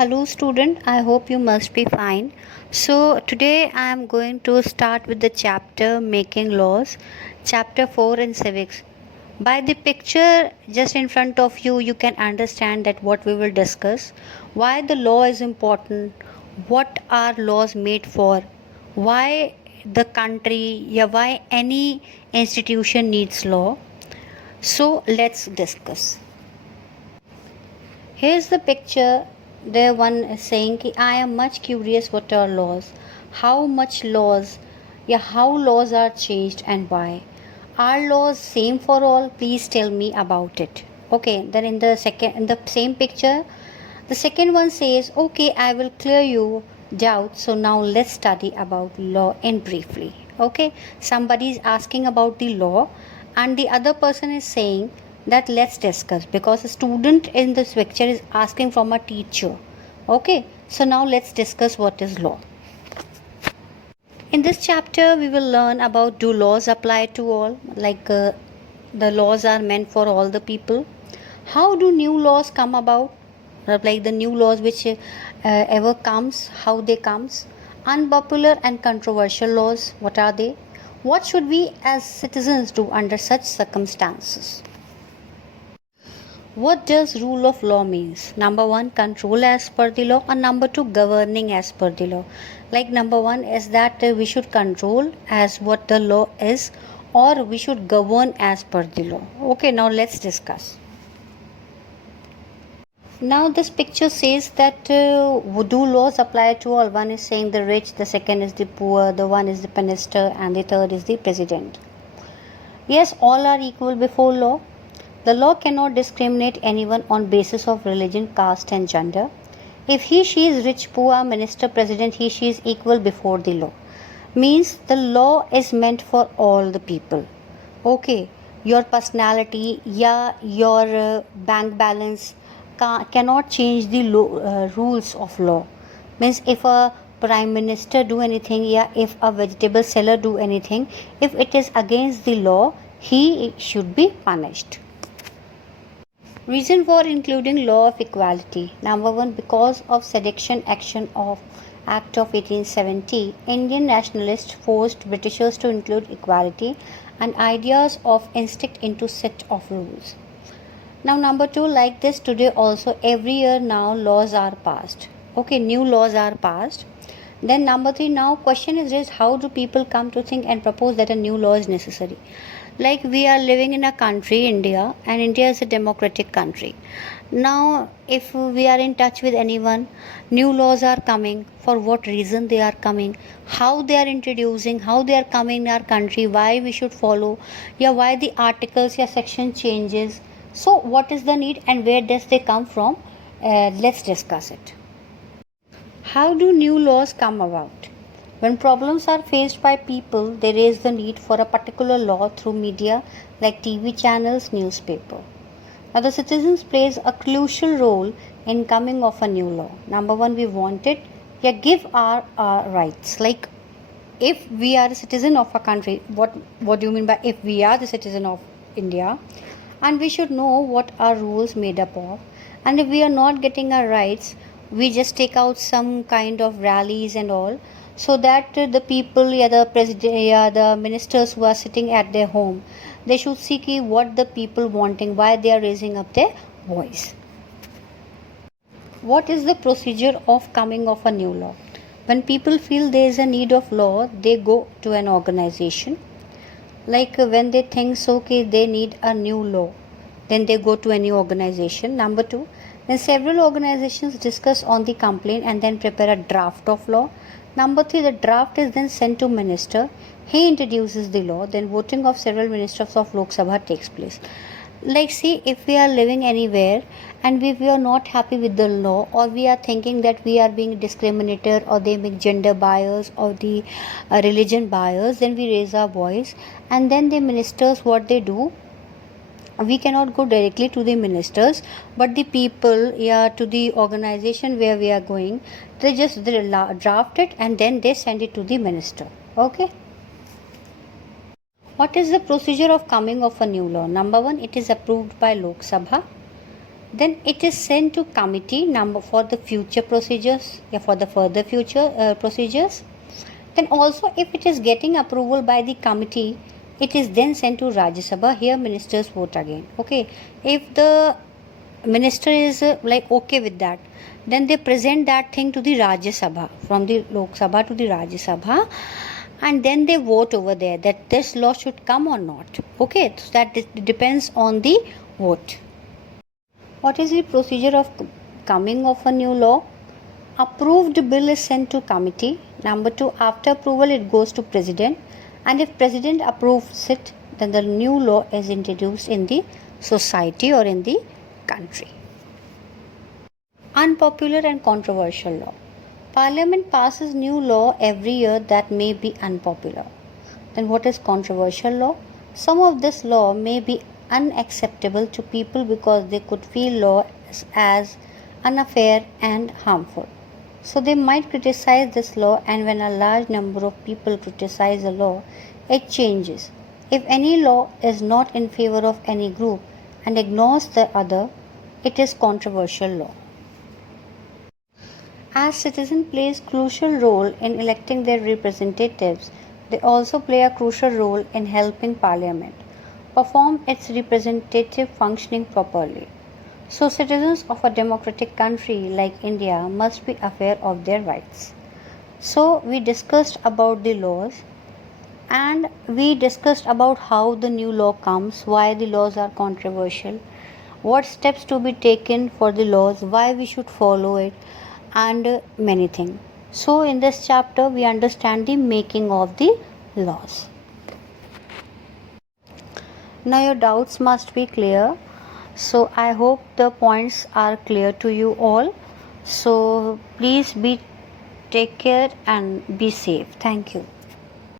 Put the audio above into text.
Hello student, I hope you must be fine. So today I am going to start with the chapter Making Laws, chapter 4 in civics. By the picture just in front of you, you can understand that what we will discuss, why the law is important, what are laws made for, why the country, why any institution needs law. So let's discuss. Here's the picture. There one is saying कि I am much curious what are laws, how much laws, how laws are changed and why. Are laws same for all? Please tell me about it. Okay, then in the same picture, the second one says, okay, I will clear you doubt. So now let's study about law in briefly. Okay, somebody is asking about the law and the other person is saying that let's discuss, because a student in this picture is asking from a teacher. Okay, so now let's discuss what is law. In this chapter we will learn about, do laws apply to all, the laws are meant for all the people. How do new laws come about, like the new laws which ever comes, how they comes. Unpopular and controversial laws, what are they? What should we as citizens do under such circumstances? What does rule of law means? Number one, control as per the law, and number two, governing as per the law. Like number one is that we should control as what the law is, or we should govern as per the law. Okay, now let's discuss. Now this picture says that do laws apply to all? One is saying the rich, the second is the poor, the one is the minister, and the third is the president. Yes, all are equal before law. The law cannot discriminate anyone on basis of religion, caste and gender. If he, she is rich, poor, minister, president, he, she is equal before the law. Means the law is meant for all the people. Okay, your personality, your bank balance cannot change the rules of law. Means if a prime minister do anything, if a vegetable seller do anything, if it is against the law, he should be punished. Reason for including law of equality. Number one, because of Sedition Action of Act of 1870, Indian nationalists forced Britishers to include equality and ideas of instinct into set of rules. Now number two, like this today also every year now laws are passed. Okay, new laws are passed. Then number three, now question is raised, how do people come to think and propose that a new law is necessary? Like we are living in a country, India, and India is a democratic country. Now if we are in touch with anyone, new laws are coming, for what reason they are coming, how they are introducing, how they are coming in our country, why we should follow, why the articles section changes. So what is the need and where does they come from? Let's discuss it. How do new laws come about? When problems are faced by people, they raise the need for a particular law through media like TV channels, newspaper. Now the citizens plays a crucial role in coming of a new law. Number one, we want it, give our rights. Like if we are a citizen of a country, what do you mean by if we are the citizen of India? And we should know what our rules made up of. And if we are not getting our rights, we just take out some kind of rallies and all, so that the people, the president, the ministers who are sitting at their home, they should see what the people wanting, why they are raising up their voice. What is the procedure of coming of a new law? When people feel there is a need of law, they go to an organization. Like when they think they need a new law, then they go to any organization. Number two, then several organizations discuss on the complaint and then prepare a draft of law. Number three, the draft is then sent to minister. He introduces the law. Then voting of several ministers of Lok Sabha takes place. Like see, if we are living anywhere and we are not happy with the law, or we are thinking that we are being discriminated, or they make gender bias or the religion bias, then we raise our voice, and then the ministers, what they do, we cannot go directly to the ministers, but the people, to the organization where we are going, they just draft it and then they send it to the minister. Okay. What is the procedure of coming of a new law? Number one, it is approved by Lok Sabha. Then it is sent to committee number for the future procedures, for the further future procedures. Then also if it is getting approval by the committee, it is then sent to Rajya Sabha. Here ministers vote again. Okay, if the minister is like okay with that, then they present that thing to the Rajya Sabha, from the Lok Sabha to the Rajya Sabha, and then they vote over there that this law should come or not. Okay, so that depends on the vote. What is the procedure of coming of a new law? Approved bill is sent to committee. Number 2, after approval it goes to president, and if president approves it, then the new law is introduced in the society or in the country. Unpopular and controversial law. Parliament passes new law every year that may be unpopular. Then what is controversial law? Some of this law may be unacceptable to people because they could feel law as unfair and harmful. So they might criticize this law, and when a large number of people criticize a law, it changes. If any law is not in favor of any group and ignores the other, it is controversial law. As citizens plays crucial role in electing their representatives, they also play a crucial role in helping Parliament perform its representative functioning properly. So citizens of a democratic country like India must be aware of their rights. So we discussed about the laws, and we discussed about how the new law comes, why the laws are controversial, what steps to be taken for the laws, why we should follow it, and many things. So in this chapter we understand the making of the laws. Now your doubts must be clear. So I hope the points are clear to you all. So please take care and be safe. Thank you.